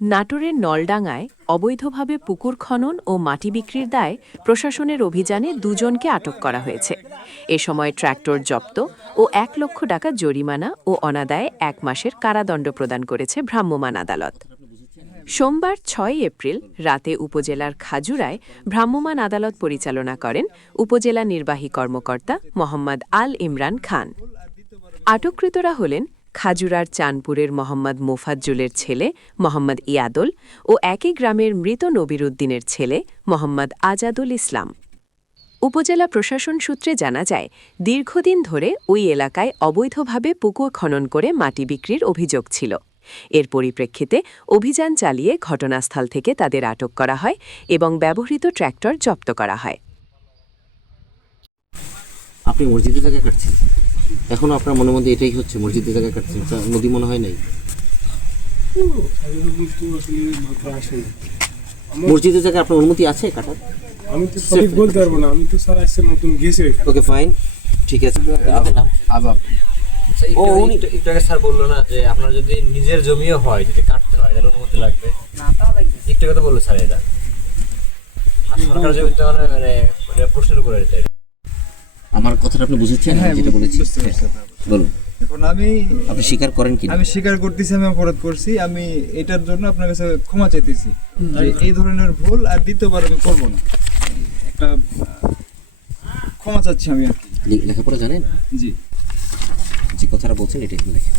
নাটোরের নলডাঙ্গায় অবৈধভাবে পুকুর খনন ও মাটি বিক্রির দায়ে প্রশাসনের অভিযানে দুজনকে আটক করা হয়েছে। এ সময় ট্রাক্টর জব্দ ও ১ লক্ষ টাকা জরিমানা ও অনাদায়ে ১ মাসের কারাদণ্ড প্রদান করেছে ভ্রাম্যমাণ আদালত। সোমবার ৬ এপ্রিল রাতে উপজেলার খাজুরায় ভ্রাম্যমাণ আদালত পরিচালনা করেন উপজেলা নির্বাহী কর্মকর্তা মোহাম্মদ আল ইমরান খান। আটককৃতরা হলেন খাজুরার চাঁদপুরের মোহাম্মদ মোফাজ্জুলের ছেলে মোহাম্মদ ইয়াদুল ও একই গ্রামের মৃত নবিরুদ্দিনের ছেলে মোহাম্মদ আজাদুল ইসলাম। উপজেলা প্রশাসন সূত্রে জানা যায়, দীর্ঘদিন ধরে ওই এলাকায় অবৈধভাবে পুকুর খনন করে মাটি বিক্রির অভিযোগ ছিল। এর পরিপ্রেক্ষিতে অভিযান চালিয়ে ঘটনাস্থল থেকে তাদের আটক করা হয় এবং ব্যবহৃত ট্রাক্টর জব্দ করা হয়। আপনি মসজিদের জায়গায় কাটছেন, এখনো আপনার মনের মধ্যে এটাই হচ্ছে মসজিদের জায়গায় কাটছেন, নদী মনে হয় নাই? মসজিদের জায়গায় আপনার অনুমতি আছে কাটার? আমি তো সঠিক বলতে পারবো না, আমি তো স্যার আসছে নতুন গেছে। ওকে ফাইন, ঠিক আছে। আবাব ও উনি একটু আগে স্যার বললো না যে আপনার যদি নিজের জমিও হয়, যদি কাটতে হয় তাহলে অনুমতি লাগবে না, তাও লাগবে। একটু কথা বললো স্যার, এটা আর সরকার জমিতে মানে প্রশ্নের উপরে এটা। আমার কথাটা আপনি বুঝেছেন? যেটা বলেছি বলুন। এখন আপনি স্বীকার করেন কি? আমি স্বীকার করতেছি আমি অপরাধ করছি। আমি এটার জন্য আপনার কাছে ক্ষমা চাইতেছি। এই ধরনের ভুল আর দ্বিতীয়বার আমি করবো না, একটা ক্ষমা চাচ্ছি আমি আর কি। লেখাপড়া জানেন? জি, যে কথাটা বলছেন এটাই লেখেন।